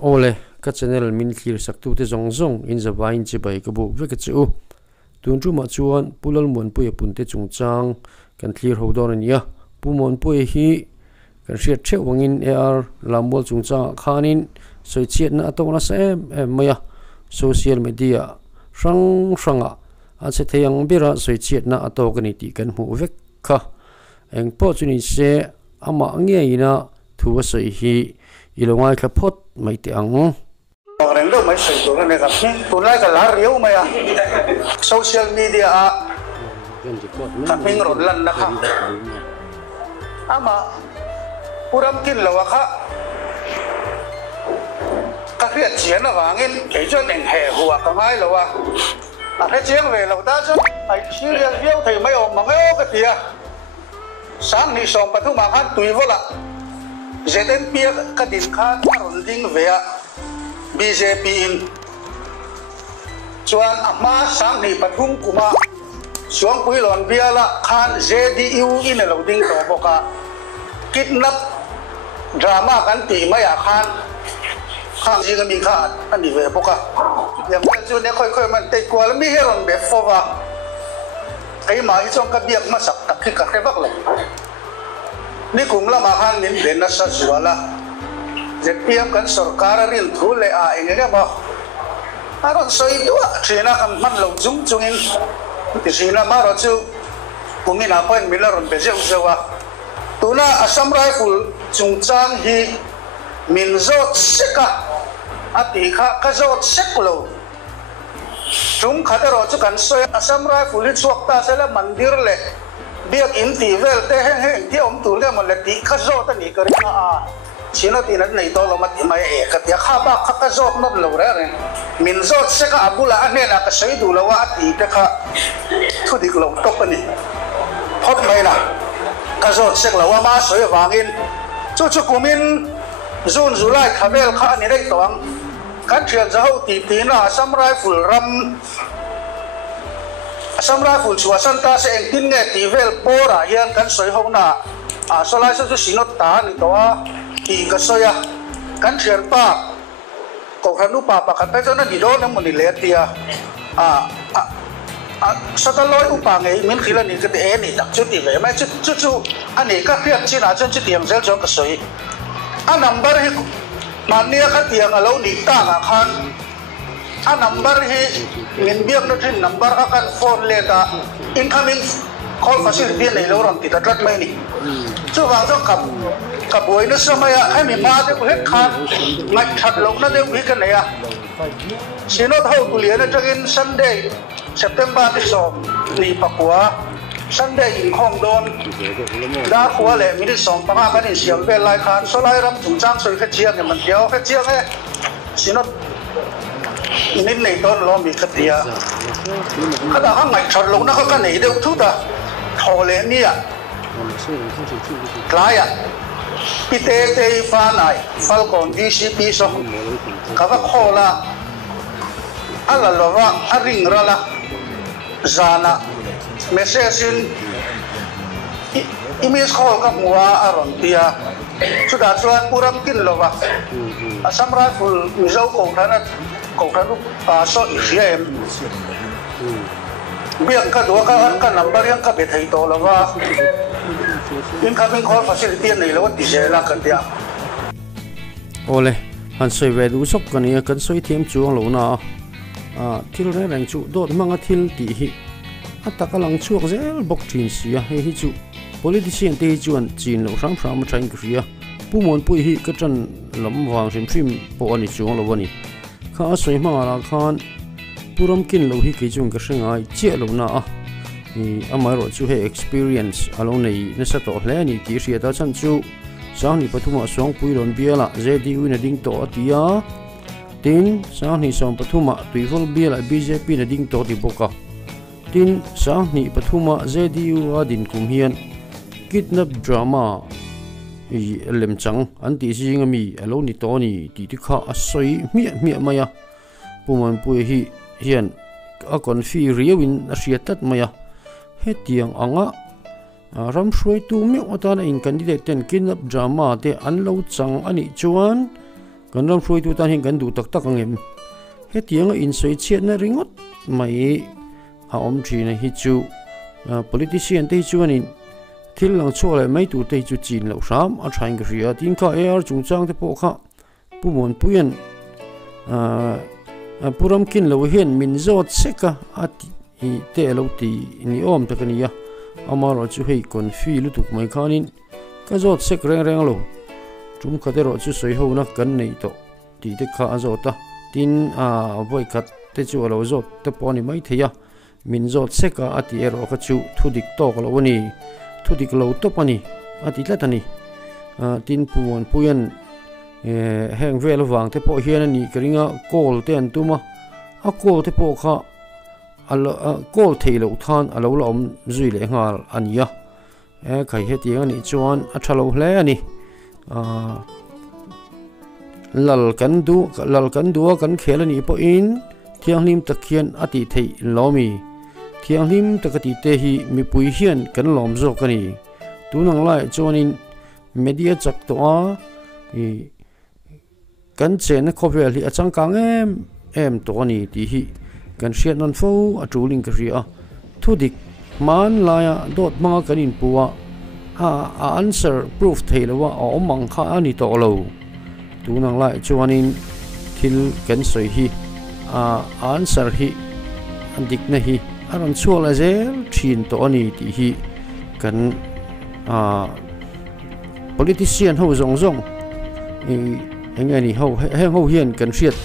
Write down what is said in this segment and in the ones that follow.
ole ka channel min thlir saktu te zong zong in zawain chi bai ka bu ve ka chu tun chu ma chuan pulal mon pu pun te chungchang kan thlir ho don ania pumon pu hi kan riat the wangin ar lambol chungchang khanin soi chiat na to na sem maya social media rang ranga a che theyang bira soi chiat na to kan ti kan mu vek kha eng po chuni se ama nge ina thu soi hi ilongai kha phot mai te ang reng do mai soi to ne ka tu lai ka lar riu mai social media a ka ping ron lan na kha ama puram kin lawa kha ka riat chian na wangin ke chon eng he huwa ka ngai lawa a he chiang ve lo ta cho ai chi rian riu thei mai om mangai ka tia sang ni som patu ma khan tui vola ZNP ka din khan ron ding ve BJP in chuan ama sang ni pathum kuma suang pui lon biala khan JDU in lo ding to boka kidnap drama kan ti maya khan khang ji ga mi kha ani ve boka yam chu ne khoi khoi man te kwal mi heron be fowa kai ma hi chong ka biak ma sak tak ki ka khrebak le ni kum la ma khan nin ben na sa zuala ZPM kan sarkar rin thule a engega ba aron soi dua thina kan man lo jung jungin tisina maro chu kumina point milaron be jeu zewa tuna Assam Rifle chungchang hi minzot seka ati kha kazot seklo chung khatero chu kan soi Assam Rifle chuak ta sela mandir le biak in ti vel te heng heng ti om tur le mon le ti khazot ani karina a chino tinan nei to lo mat mai e ka tia kha ba kha ka zot not lo re min zot se ka abula ane na ka sei du lo wa ti te kha thu dik lo to pani phot mai na ka zot se lo wa ma soi wangin chu chu kumin June July khavel kha ni rei tawang kan thian za ho ti ti na Assam Rifle chua san ta se eng tin nge ti vel pora hian kan soi ho na a solai sa chu sinot ta ni to ti ka soya kan thian pa ko khanu pa pa kan pe chona di do na moni le tia sataloi upa nge min khila ni ka te ni tak chu ti ve mai chu ani ka khiat chi na chen chi tiang zel chong ka soi a number hi mania ka tiang alo ni ta nga khan a number hi min biak na thin number ka kan phone le ta incoming call facility nei lo ron ti ta tlat mai ni chu wang zo ka boi na samaya ai mi ma de he khan mai that lo na de wi ka ne ya sinot ho tu le na tagin Sunday September ti som ni pakwa Sunday in Hong Don da khwa le mi di som pa ka ni siam be lai khan so lai ram chung chang soi kha chiang man tiao kha chiang he sinot nin nei ton lo mi kha tia kha da hang mai that lo na ka nei de thu da tho le ni ya klaya pite te fa nai falcon DCP so ka va khola ala lova aring rala zana message image call ka muwa aron tia sudah chuan puram kin lova Assam Rifle mizo ko thana so ICM biang ka dua ka number yang ka be thai to lova incoming call facility nei lo ti se la kan tia ole han soi ve du sok kan ya kan soi thiam chuang lo na thil re rang chu dot manga thil ti hi atakalang chuak zel bok thin sia hi chu politician te chuan chin lo ram ram thain kria pumon pui hi ka tran lam wang sim trim po ani chuang lo wani kha soi ma la khan puram kin lo hi ke chung ka hrengai che lo na ni amai ro chu he experience alo nei na sa to hle ni ti ria ta chan chu sang ni pathuma song pui ron biala JDU na ding to atia tin sang ni som pathuma tuivol biala BJP na ding to ti boka tin sang ni pathuma JDU adin kum hian kidnap drama i lem chang anti singami alo ni to ni ti kha asoi mi maya puman pui hi hian a kon fi riawin a riatat maya hetiang anga ram shroi tu mi otana in candidate ten kidnap drama te anlo chang ani chuan kan ram frui tu tan hin kan du tak tak angem he tiang in soi chiat na ringot mai a om thi na hi chu politician te chu anin thil lang chu le mai tu te chu chin lo sam a thain ka ria tin kha ar chung chang te po kha pu mon puyan puram kin lo hian min zot seka ati i te lo ti ni om takania amaro chu hei kon fi lu tuk mai khanin ka zot sek reng reng lo chum kha te ro chu soi ho na kan nei to ti te kha azota tin voi khat te chu lo zot te poni mai theya min zot seka ati ero kha chu thudik to ko lo ni thudik lo to pani ati latani tin puon puyan heng vel wang te po hian ani kringa call te an tuma a call te po kha call theilo than alo lom zui le ngal ania khai heti ani chuan a thalo hle ani lal kan du kan khel ani po in thianghlim takhian ati thei lomi thianghlim takati te hi mi pui hian kan lom zo kani tunang lai chuanin media chak to a kan chen khovel hi achang kang em to ani ti hi kan hriat non fo a tuling ka ria thudik man laya dot manga kanin puwa answer proof theilawa o mang kha ani to lo tunang lai chuanin thil kan soi hi answer hi andik na hi aron chuala zel thin to ani ti hi kan politician ho zong zong engani ho hian kan hriat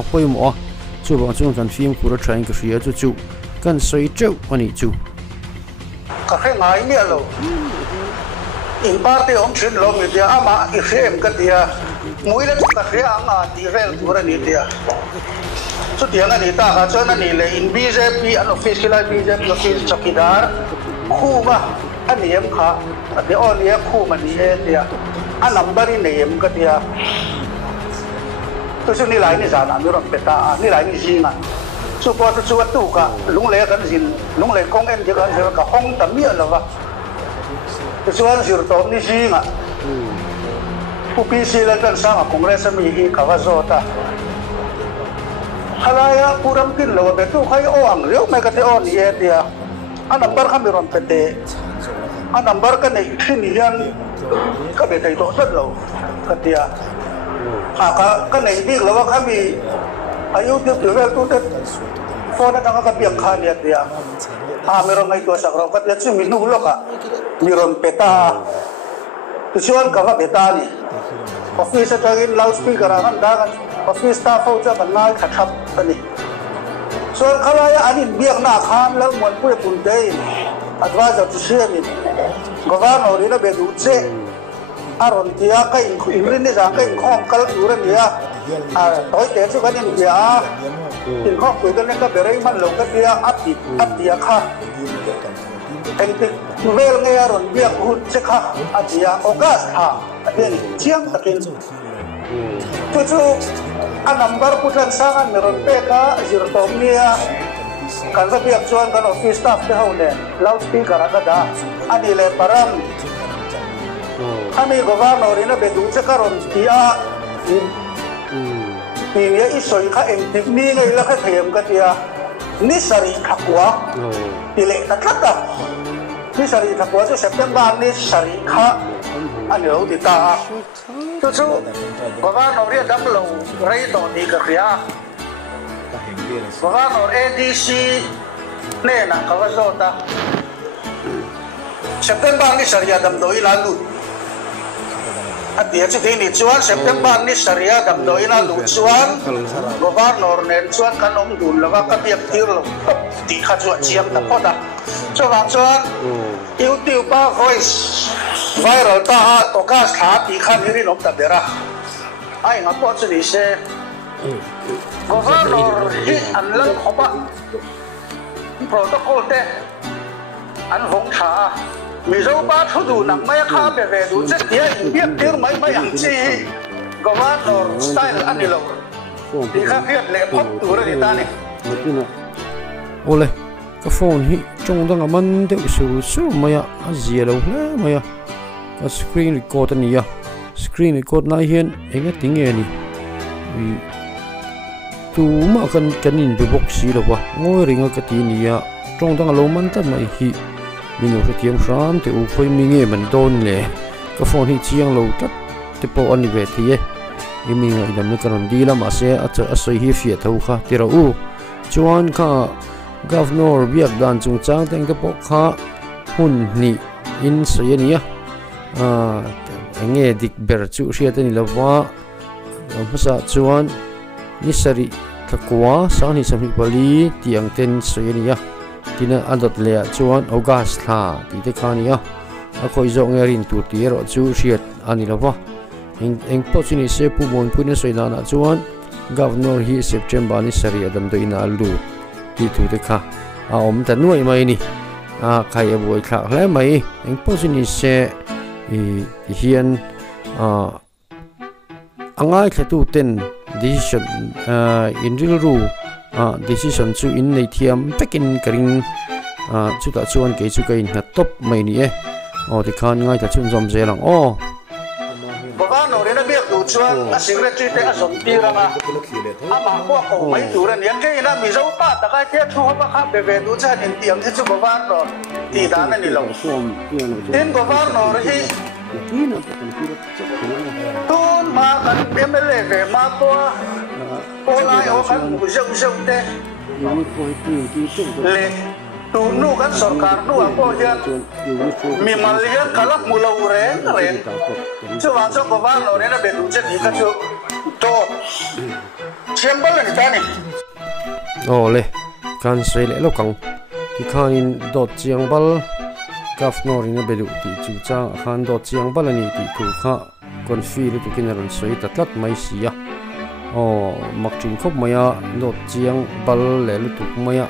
apoi mo chu ba chung kan film kura trying ka hria chu kan soi cheu ani chu ka khe ngai mi alo in parte om thin lo mi dia ama I hem ka dia muila ka khe anga ti rel kura ni dia chu tiang ani ta ka chona ni le in BJP an official BJP office chakidar khuma aniem kha ate on ye khuma ni e dia a number ni em ka dia tu chu ni lai ni za na mi ron peta ni lai ni jinga chu po chu tu ka lung le kan jin lung le kong en je kan je ka hong ta mi ala wa tu chuan zir to ni jinga pu PC la kan sa congress mi hi ka wa zo ta halaya puram kin lo be tu khai o ang leo me ka te on ye dia a number ka mi ron pete a number ka nei thin hian ka be tai to sat lo ka dia ka nei dik lo wa ka mi ayu ti level tu te phone ta ka biak kha dia dia mi ron ngai to sak ro ka te chu mi nu lo ka mi ron peta tu chuan ka va beta ni office ta in loudspeaker an da kan office staff ho cha kan nai khathap ani so khalaya anin biak na khan lo mon pu pun dei advisor to share ni governor ri na be du che aron tia ka in rin ni za ka in khom kal du ran ya toi te chu kan in ya in khom tu kan ka be rei man lo ka tia ati kha en ti vel nge aron biak hut che kha atia ogas ha aten chiang takin chu a number putan sangan meron pe ka zirtom nia kan va biak chuan kan office staff te ho le loudspeaker aga da ani le param ami governor ina be du che karon tia ni ye isoi kha en ti ni ngai la kha them ka tia ni sari khakwa tile tatlata ni sari khakwa chu September ni sari kha ani ho ti ta chu governor ria dam lo rei to ni ka khia governor ADC ne na ka wa zota September ni saria dam do ina lu atia chu ni chuan September ni saria dam do ina lu chuan governor nen chuan kan om dun lawa ka biak tir lo ti kha chuan chiam ta poda chuan chuan YouTube pa voice viral ta to ka tha ti khan hi nom ta bera ai nga po chu ni se governor hi an lang khopa protocol te an hong tha mi zo ba thu du nang mai kha be ve du che tia biak tir mai ang chi governor style ani lo ti kha khiat le phok tu ra ni ta ni ole ka phone hi chung dang man de su maya a zero hle maya ka screen record ani ya screen record na hian enga tinge ni tu ma kan in be box si lo wa ngoi ringa ka ti ni ya trong dang lo man ta mai hi minu se tiam ram te u phoi mi nge man don le ka phone hi chiang lo tat te po ani ve thi e mi ngai dam ne karon di lama se a soi hi fia tho kha tira u chuan kha governor biak dan chung chang teng te po kha hun ni in soi ani ya nge dik ber chu ria te ni lawa masa chuan ni sari kakwa sa ni sami pali tiang ten soi ani ya tina adot le chuan august tha ti te khani ya a khoi zo nge rin tu ti ro chu riat ani lawa eng po chini se pu mon pu ne soi na na chuan governor hi september ni sari adam do ina lu ti tu te kha a om ta nuai mai ni a khai aboi kha hle mai eng po chini se hian angai khatu ten decision in real ru decision chu in nei thiam pekin karing chu ta chuan ke chu kai na top mai ni e ti khan ngai ta chun zom zelang baba no re na biak du chuan a secretary te a som ti ranga ama ko ko mai tu ran yan ke na mi zo pa ta kai te thu ba kha be du cha in tiam chu baba no ti da na ni lo tin baba no re hi tun ma kan MLA ve ma ko lai o kan mu zau te le tu nu kan sarkar nu ko hian mi malian kalak mulo reng chu wang so ko wang lo re na be du che ni ka chu to chembal ni ta ni le kan sei le lo kang ti khanin dot chiang bal governor in be du ti chu cha khan dot chiang bal ani ti thu kha kon fi lu tu kineron soi tatlat mai sia mak tin khop maya dot chiang bal le lu tu maya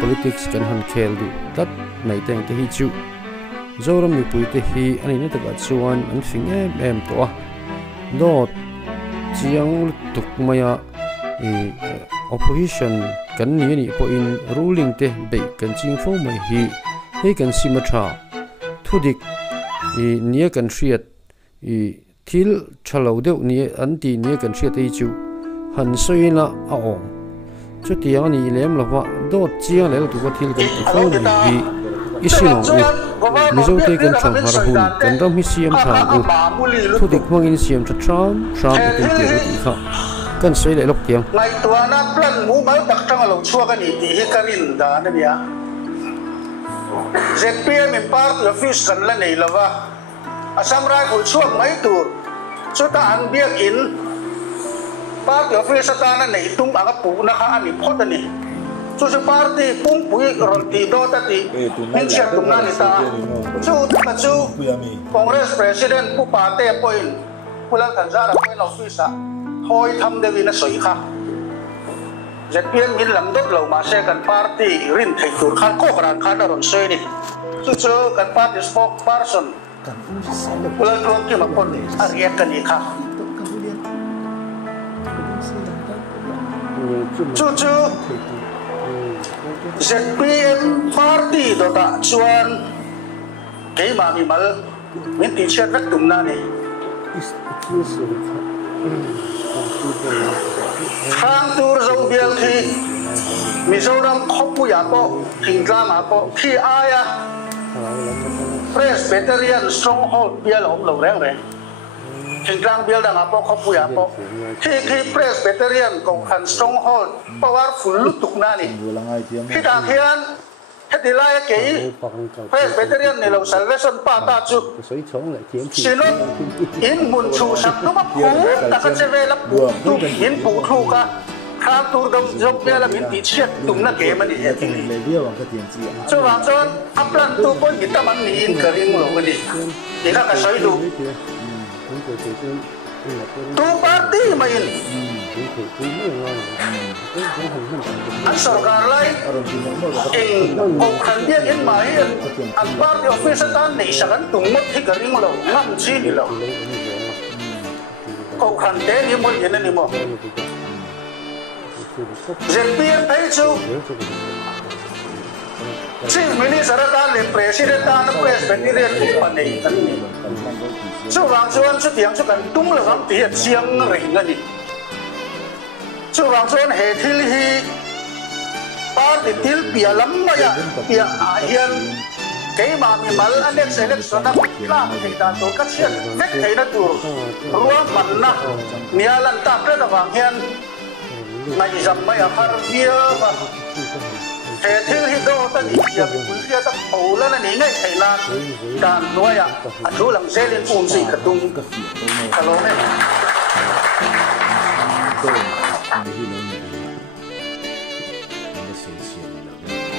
politics kan han khel du tat mai teng te hi chu zoram mi pui te hi ani ne ta chuan an fing em to dot chiang tuk maya opposition kan ni po in ruling te be kan ching fo mai hi he kan simatra thudik nia kan riat thil thalo deuh ni an ti nia kan riat ei chu han soina a ong chu tiang ni lem lawa dot chiang le tu ko thil kan ti fo ni hi isilong mi zo te kan chang har hun kan ram hi siam tha u thudik mangin siam tha tram etin ti ro ti kha kan soi le lok tiang ngai tua na plan mu mal tak tang lo chua kan ni ti hi karin da na bia ZPM in party office kan la nei lawa asam rai ku chuak mai tur chu ta an biak in party office ta na nei tung anga pu na kha ani phot ani chu chu party pung pui ron ti do ta ti min chat tung na ni ta chu ta chu congress president pu pa te point pulang kan zara point office a hoi tham de vi na soi kha ZPM min lam dot lo ma se kan party rin thai tur khan ko ran khan ron soi ni chu kan party spokesperson pulang tuang ki ma pon ni ariat kan ni kha chu ZPM party dota chuan ke ma mi mal min ti chat vek tum na ni khang tur zo bial khi Mizoram khopu ya po hingla ma po khi aya Presbyterian stronghold bial om lo reng reng hinglang bial da po khopu ya po khi Presbyterian kong khan stronghold powerful lutuk na ni khi da khian hetilai ke Presbyterian ni lo salvation pa ta chu sinot in mun chu sak no ma khu ta ka cheve la tu in pu thu ka khang tur dom jok ne la min ti chet tum na ke mani he ting chu wang chon aplan tu pon mi ta man ni in ka ring lo ni ni ka soi du tu party mai in an sarkar lai kong khan biak in mai an party office ta nei sakan tungmot hi ka ring lo ngam chi ni lo kong khan te ni mo yen ni mo ZPM thấy chú Chief Minister ta le President ta na Presbyterian pa nei chú wang chuan chú tiang chú kan tung la wang ti chiang ring ani chu wang chuan he thil hi party thil pia lam maya pia a hian keima mi mal anex election na la thei dan to ka chian vek thei na tur ruam man na nialan ta pre na wang hian mai jam mai a har via ba he thil hi do ta ni pia pul pia ta pola na ni ngai thei na dan noya a thu lang zelin um si ka tung ka lo ne